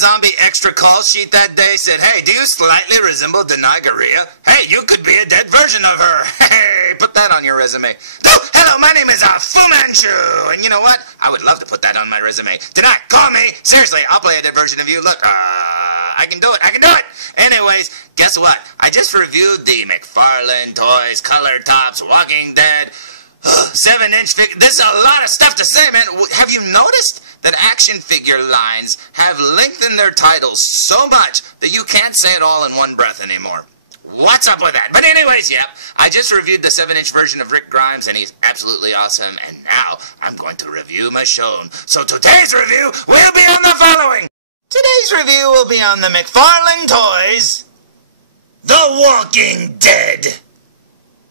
zombie extra call sheet that day said, hey, do you slightly resemble Denai Guerrilla? Hey, you could be a dead version of her. Hey, put that on your resume. Oh, hello, my name is Fu Manchu. And you know what? I would love to put that on my resume. Denai, call me. Seriously, I'll play a dead version of you. Look, I can do it. I can do it. Anyways, guess what? I just reviewed the McFarlane Toys, Color Tops, Walking Dead, 7-inch figure. There's a lot of stuff to say, man. Have you noticed that action figure lines have lengthened their titles so much that you can't say it all in one breath anymore? What's up with that? But anyways, yeah, I just reviewed the 7-inch version of Rick Grimes, and he's absolutely awesome. And now I'm going to review Michonne. So today's review will be on the following. Today's review will be on the McFarlane Toys, The Walking Dead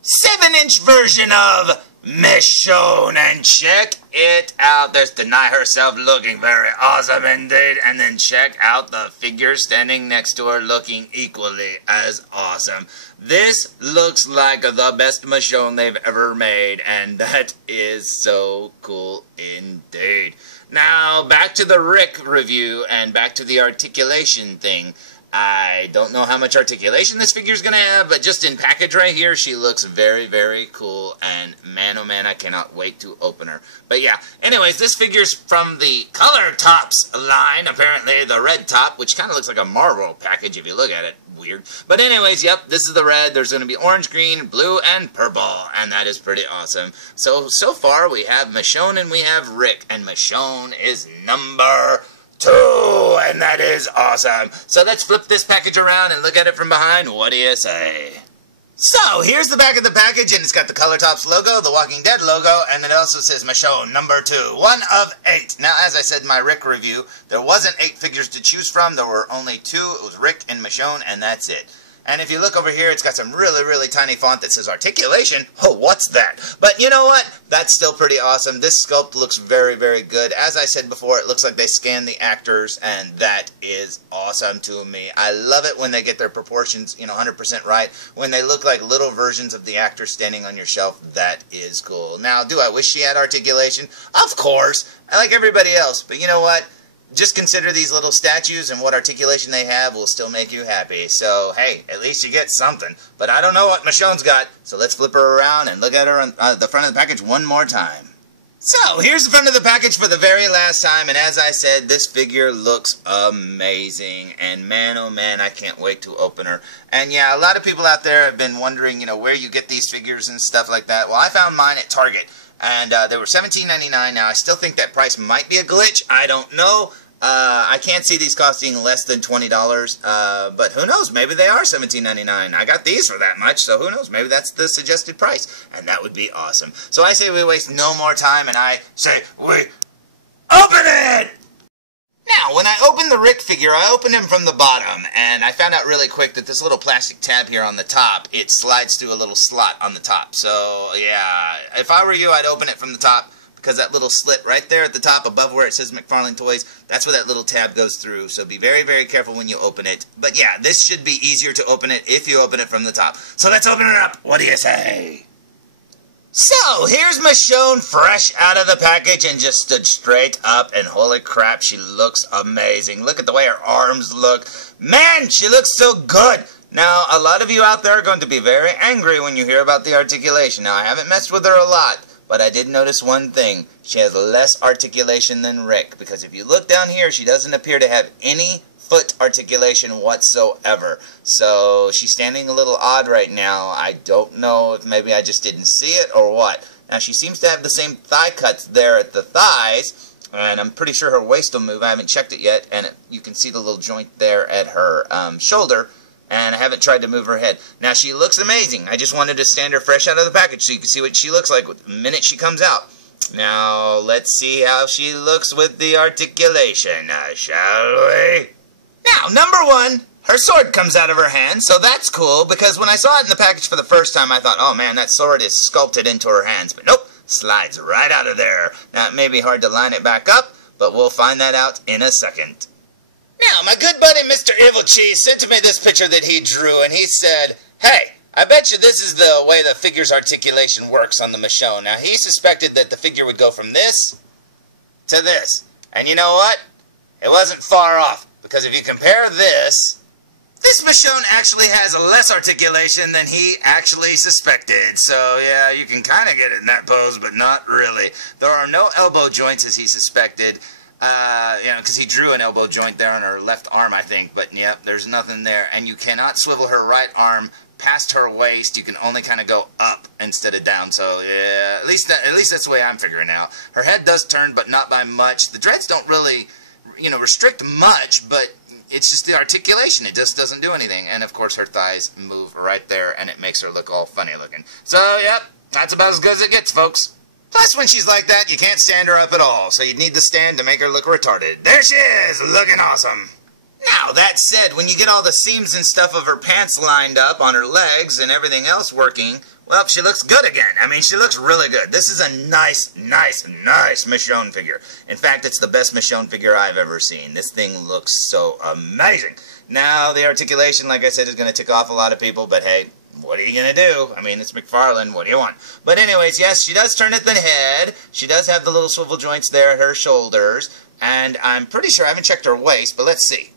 7-inch version of Michonne, and check it out. There's Denai herself looking very awesome indeed, and then check out the figure standing next to her looking equally as awesome. This looks like the best Michonne they've ever made, and that is so cool indeed. Now, back to the Rick review, and back to the articulation thing. I don't know how much articulation this figure's gonna have, but just in package right here, she looks very, very cool, and man, oh man, I cannot wait to open her. But yeah, anyways, this figure's from the Color Tops line, apparently the red top, which kind of looks like a Marvel package if you look at it. Weird. But anyways, yep, this is the red. There's gonna be orange, green, blue, and purple, and that is pretty awesome. So far, we have Michonne and we have Rick, and Michonne is number 2, and that is awesome. So let's flip this package around and look at it from behind. What do you say? So here's the back of the package, and it's got the Color Tops logo, the Walking Dead logo, and it also says Michonne number 2, 1 of 8. Now, as I said in my Rick review, there wasn't 8 figures to choose from. There were only 2. It was Rick and Michonne, and that's it. And if you look over here, it's got some really, really tiny font that says articulation. Oh, what's that? But you know what? That's still pretty awesome. This sculpt looks very, very good. As I said before, it looks like they scanned the actors, and that is awesome to me. I love it when they get their proportions, 100% right. When they look like little versions of the actors standing on your shelf, that is cool. Now, do I wish she had articulation? Of course. I like everybody else. But you know what? Just consider these little statues, and what articulation they have will still make you happy. So, hey, at least you get something. But I don't know what Michonne's got, so let's flip her around and look at her on the front of the package one more time. So, here's the front of the package for the very last time, and as I said, this figure looks amazing. And man, oh man, I can't wait to open her. And yeah, a lot of people out there have been wondering, where you get these figures and stuff like that. Well, I found mine at Target. And they were $17.99. Now, I still think that price might be a glitch. I don't know. I can't see these costing less than $20. But who knows? Maybe they are $17.99. I got these for that much, so who knows? Maybe that's the suggested price. And that would be awesome. So I say we waste no more time, and I say we open it! Now, when I opened the Rick figure, I opened him from the bottom, and I found out really quick that this little plastic tab here on the top, it slides through a little slot on the top. So, yeah, if I were you, I'd open it from the top, because that little slit right there at the top above where it says McFarlane Toys, that's where that little tab goes through. So be very, very careful when you open it. But yeah, this should be easier to open it if you open it from the top. So let's open it up. What do you say? So, here's Michonne fresh out of the package and just stood straight up, and holy crap, she looks amazing. Look at the way her arms look. Man, she looks so good. Now, a lot of you out there are going to be very angry when you hear about the articulation. Now, I haven't messed with her a lot, but I did notice one thing. She has less articulation than Rick, because if you look down here, she doesn't appear to have any foot articulation whatsoever. So she's standing a little odd right now. I don't know if maybe I just didn't see it or what. Now she seems to have the same thigh cuts there at the thighs, and I'm pretty sure her waist will move. I haven't checked it yet, and you can see the little joint there at her shoulder, and I haven't tried to move her head. Now she looks amazing. I just wanted to stand her fresh out of the package so you can see what she looks like the minute she comes out. Now let's see how she looks with the articulation, shall we? Now, number 1, her sword comes out of her hand, so that's cool, because when I saw it in the package for the first time, I thought, oh man, that sword is sculpted into her hands, but nope, slides right out of there. Now, it may be hard to line it back up, but we'll find that out in a second. Now, my good buddy Mr. Evil Cheese sent to me this picture that he drew, and he said, hey, I bet you this is the way the figure's articulation works on the Michonne. Now, he suspected that the figure would go from this to this, and you know what? It wasn't far off. Because if you compare this Michonne actually has less articulation than he actually suspected. So, yeah, you can kind of get it in that pose, but not really. There are no elbow joints as he suspected. Because he drew an elbow joint there on her left arm, I think. But, yeah, there's nothing there. And you cannot swivel her right arm past her waist. You can only kind of go up instead of down. So, yeah, at least that's the way I'm figuring out. Her head does turn, but not by much. The dreads don't really, restrict much, but it's just the articulation. It just doesn't do anything. And, of course, her thighs move right there, and it makes her look all funny looking. So, yep, that's about as good as it gets, folks. Plus, when she's like that, you can't stand her up at all, so you'd need the stand to make her look retarded. There she is, looking awesome. Now, that said, when you get all the seams and stuff of her pants lined up on her legs and everything else working, well, she looks good again. I mean, she looks really good. This is a nice Michonne figure. In fact, it's the best Michonne figure I've ever seen. This thing looks so amazing. Now, the articulation, like I said, is going to tick off a lot of people, but hey, what are you going to do? I mean, it's McFarlane. What do you want? But anyways, yes, she does turn at the head. She does have the little swivel joints there at her shoulders. And I'm pretty sure, I haven't checked her waist, but let's see.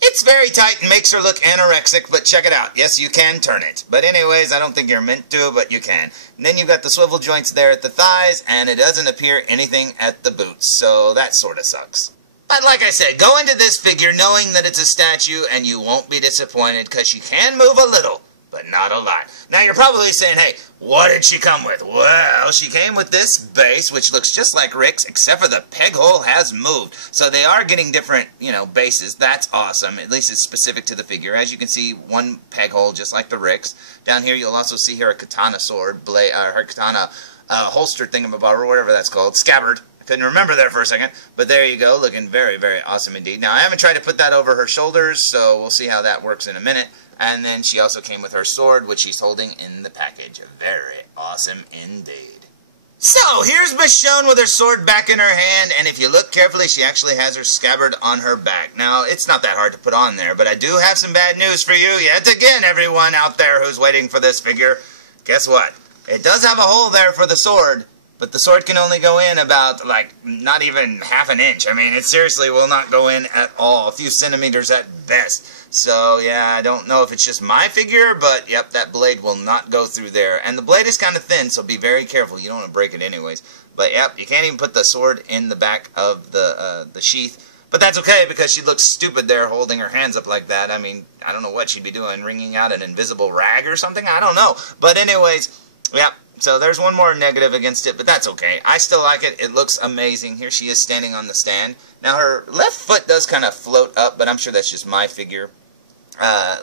It's very tight and makes her look anorexic, but check it out. Yes, you can turn it. But anyways, I don't think you're meant to, but you can. And then you've got the swivel joints there at the thighs, and it doesn't appear anything at the boots. So that sort of sucks. But like I said, go into this figure knowing that it's a statue, and you won't be disappointed, because she can move a little, but not a lot. Now, you're probably saying, hey, what did she come with? Well, she came with this base, which looks just like Rick's, except for the peg hole has moved. So they are getting different, bases. That's awesome. At least it's specific to the figure. As you can see, one peg hole, just like the Rick's. Down here, you'll also see her katana sword, her katana holster thingamabobber, whatever that's called, scabbard. Couldn't remember there for a second, but there you go, looking very, very awesome indeed. Now, I haven't tried to put that over her shoulders, so we'll see how that works in a minute. And then she also came with her sword, which she's holding in the package. Very awesome indeed. So, here's Michonne with her sword back in her hand, and if you look carefully, she actually has her scabbard on her back. Now, it's not that hard to put on there, but I do have some bad news for you yet again, everyone out there who's waiting for this figure. Guess what? It does have a hole there for the sword, but the sword can only go in about, not even half an inch. I mean, it seriously will not go in at all. A few centimeters at best. So, yeah, I don't know if it's just my figure, but, yep, that blade will not go through there. And the blade is kind of thin, so be very careful. You don't want to break it anyways. But, yep, you can't even put the sword in the back of the sheath. But that's okay, because she looks stupid there holding her hands up like that. I mean, I don't know what she'd be doing, wringing out an invisible rag or something? I don't know. But anyways, yep. So there's one more negative against it, but that's okay. I still like it. It looks amazing. Here she is standing on the stand. Now her left foot does kind of float up, but I'm sure that's just my figure.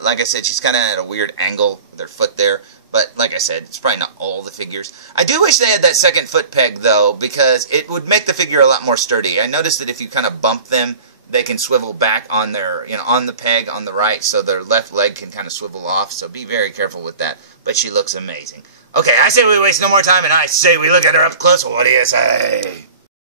Like I said, she's kind of at a weird angle with her foot there. But like I said, it's probably not all the figures. I do wish they had that second foot peg, though, because it would make the figure a lot more sturdy. I noticed that if you kind of bump them, they can swivel back on their, on the peg on the right, so their left leg can kind of swivel off. So be very careful with that. But she looks amazing. Okay, I say we waste no more time, and I say we look at her up close. What do you say?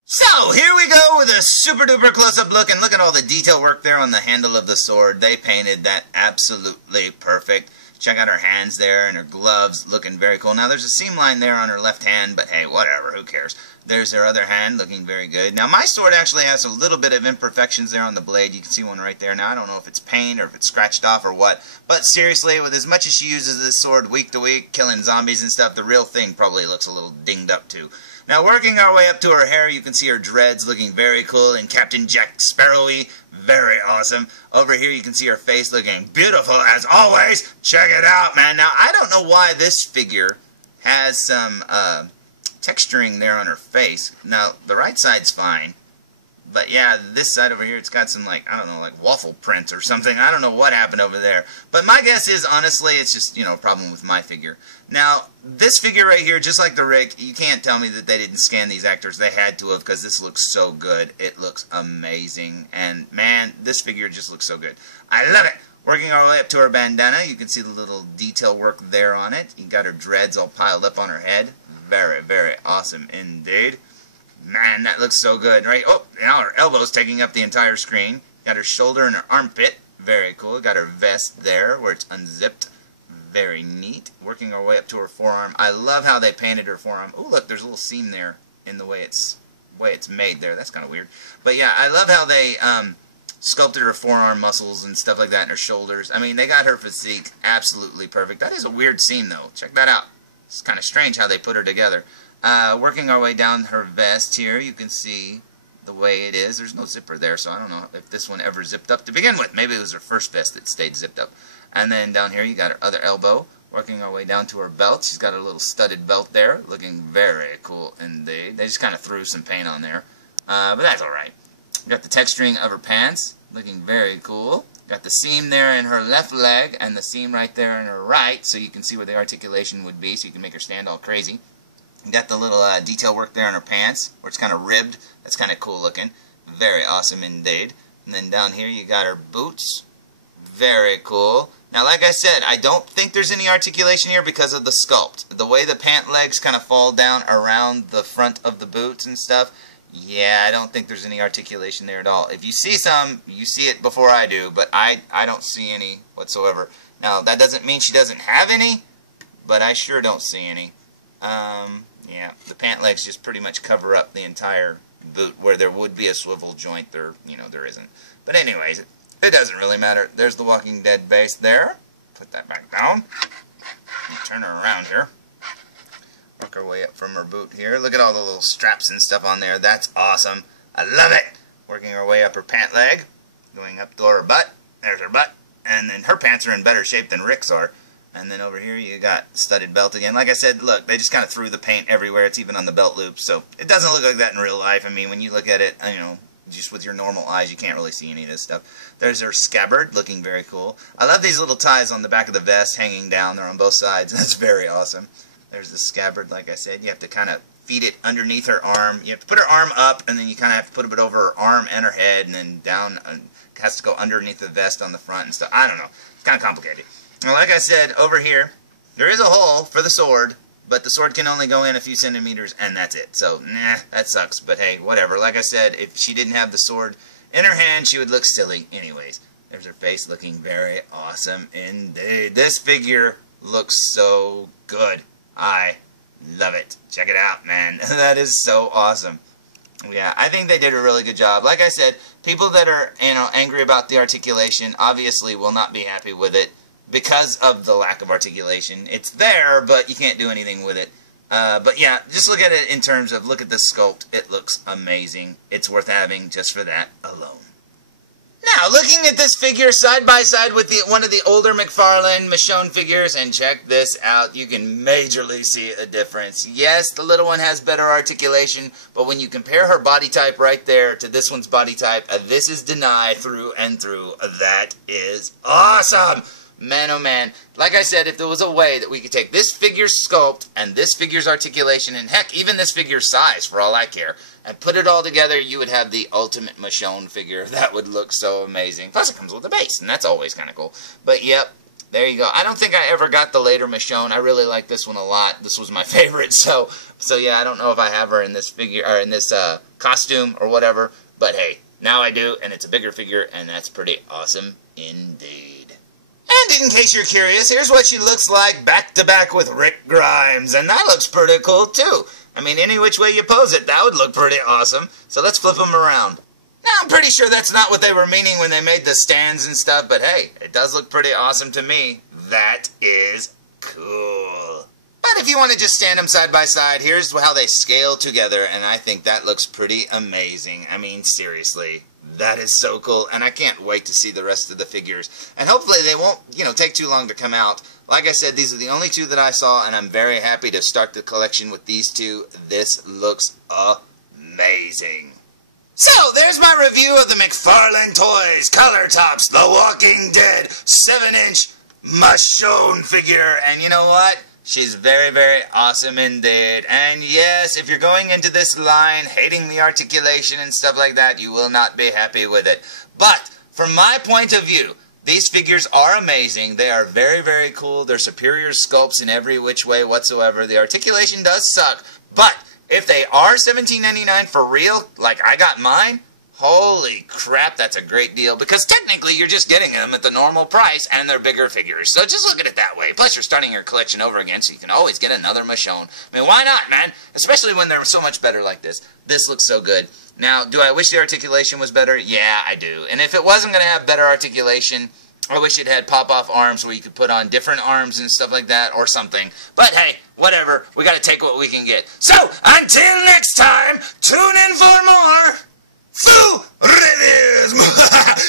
So, here we go with a super-duper close-up look, and look at all the detail work there on the handle of the sword. They painted that absolutely perfect. Check out her hands there and her gloves, looking very cool. Now, there's a seam line there on her left hand, but hey, whatever, who cares? There's her other hand, looking very good. Now, my sword actually has a little bit of imperfections there on the blade. You can see one right there. Now, I don't know if it's paint or if it's scratched off or what, but seriously, with as much as she uses this sword week to week, killing zombies and stuff, the real thing probably looks a little dinged up too. Now, working our way up to her hair, you can see her dreads looking very cool and Captain Jack Sparrow-y. Very awesome. Over here, you can see her face looking beautiful as always. Check it out, man. Now, I don't know why this figure has some texturing there on her face. Now, the right side's fine. But yeah, this side over here, it's got some, I don't know, waffle prints or something. I don't know what happened over there. But my guess is, honestly, it's just, a problem with my figure. Now, this figure right here, just like the Rick, you can't tell me that they didn't scan these actors. They had to have, because this looks so good. It looks amazing. And, man, this figure just looks so good. I love it. Working our way up to her bandana, you can see the little detail work there on it. You got her dreads all piled up on her head. Very, very awesome indeed. Man, that looks so good, right? Oh, now her elbow's taking up the entire screen. Got her shoulder and her armpit. Very cool. Got her vest there where it's unzipped. Very neat. Working our way up to her forearm. I love how they painted her forearm. Oh, look, there's a little seam there in the way it's made there. That's kind of weird. But yeah, I love how they sculpted her forearm muscles and stuff like that, and her shoulders. I mean, they got her physique absolutely perfect. That is a weird seam, though. Check that out. It's kind of strange how they put her together. Working our way down her vest here, you can see the way it is. There's no zipper there, so I don't know if this one ever zipped up to begin with. Maybe it was her first vest that stayed zipped up. And then down here, you got her other elbow. Working our way down to her belt. She's got a little studded belt there, looking very cool indeed. They just kind of threw some paint on there, but that's alright. Got the texturing of her pants, looking very cool. Got the seam there in her left leg, and the seam right there in her right, so you can see where the articulation would be, so you can make her stand all crazy. Got the little detail work there on her pants, where it's kind of ribbed. That's kind of cool looking. Very awesome indeed. And then down here you got her boots. Very cool. Now, like I said, I don't think there's any articulation here because of the sculpt. The way the pant legs kind of fall down around the front of the boots and stuff, yeah, I don't think there's any articulation there at all. If you see some, you see it before I do, but I don't see any whatsoever. Now, that doesn't mean she doesn't have any, but I sure don't see any. Yeah, the pant legs just pretty much cover up the entire boot where there would be a swivel joint. There isn't. But anyways, it doesn't really matter. There's the Walking Dead base there. Put that back down. And turn her around here. Work her way up from her boot here. Look at all the little straps and stuff on there. That's awesome. I love it. Working her way up her pant leg. Going up to her butt. There's her butt. And then her pants are in better shape than Rick's are. And then over here you got studded belt again. Like I said, look, they just kind of threw the paint everywhere. It's even on the belt loop. So it doesn't look like that in real life. I mean, when you look at it, just with your normal eyes, you can't really see any of this stuff. There's her scabbard, looking very cool. I love these little ties on the back of the vest hanging down there on both sides. That's very awesome. There's the scabbard, like I said. You have to kind of feed it underneath her arm. You have to put her arm up, and then you kind of have to put it over her arm and her head, and then down. It has to go underneath the vest on the front and stuff. I don't know. It's kind of complicated. Well, like I said, over here, there is a hole for the sword, but the sword can only go in a few centimeters, and that's it. So, nah, that sucks. But hey, whatever. Like I said, if she didn't have the sword in her hand, she would look silly anyways. There's her face looking very awesome indeed. This figure looks so good. I love it. Check it out, man. That is so awesome. Yeah, I think they did a really good job. Like I said, people that are, angry about the articulation obviously will not be happy with it because of the lack of articulation. It's there, but you can't do anything with it. But yeah, just look at it in terms of, look at the sculpt. It looks amazing. It's worth having just for that alone. Now, looking at this figure side by side with one of the older McFarlane Michonne figures, and check this out, you can majorly see a difference. Yes, the little one has better articulation, but when you compare her body type right there to this one's body type, this is Denai through and through. That is awesome! Man, oh man. Like I said, if there was a way that we could take this figure's sculpt and this figure's articulation, and heck, even this figure's size, for all I care, and put it all together, you would have the ultimate Michonne figure. That would look so amazing. Plus, it comes with a base, and that's always kind of cool. But, yep, there you go. I don't think I ever got the later Michonne. I really like this one a lot. This was my favorite. So yeah, I don't know if I have her in this figure, or in this costume or whatever. But, hey, now I do, and it's a bigger figure, and that's pretty awesome indeed. And in case you're curious, here's what she looks like back-to-back with Rick Grimes. And that looks pretty cool, too. I mean, any which way you pose it, that would look pretty awesome. So let's flip them around. Now, I'm pretty sure that's not what they were meaning when they made the stands and stuff, but hey, it does look pretty awesome to me. That is cool. But if you want to just stand them side by side, here's how they scale together, and I think that looks pretty amazing. I mean, seriously. That is so cool, and I can't wait to see the rest of the figures. And hopefully they won't, take too long to come out. Like I said, these are the only two that I saw, and I'm very happy to start the collection with these two. This looks amazing. So, there's my review of the McFarlane Toys Color Tops The Walking Dead 7-inch Michonne figure. And you know what? She's very, very awesome indeed. And yes, if you're going into this line hating the articulation and stuff like that, you will not be happy with it. But, from my point of view, these figures are amazing. They are very, very cool. They're superior sculpts in every which way whatsoever. The articulation does suck. But, if they are $17.99 for real, like I got mine, holy crap, that's a great deal, because technically you're just getting them at the normal price, and they're bigger figures. So just look at it that way. Plus, you're starting your collection over again, so you can always get another Michonne. I mean, why not, man? Especially when they're so much better like this. This looks so good. Now, do I wish the articulation was better? Yeah, I do. And if it wasn't going to have better articulation, I wish it had pop-off arms where you could put on different arms and stuff like that or something. But hey, whatever. We got to take what we can get. So, until next time, tune in for more Foo Reviews.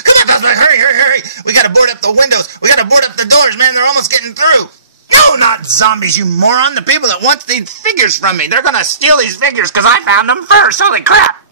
Come on, hurry, hurry, hurry. We got to board up the windows. We got to board up the doors, man. They're almost getting through. No, not zombies, you moron. The people that want these figures from me. They're going to steal these figures because I found them first. Holy crap.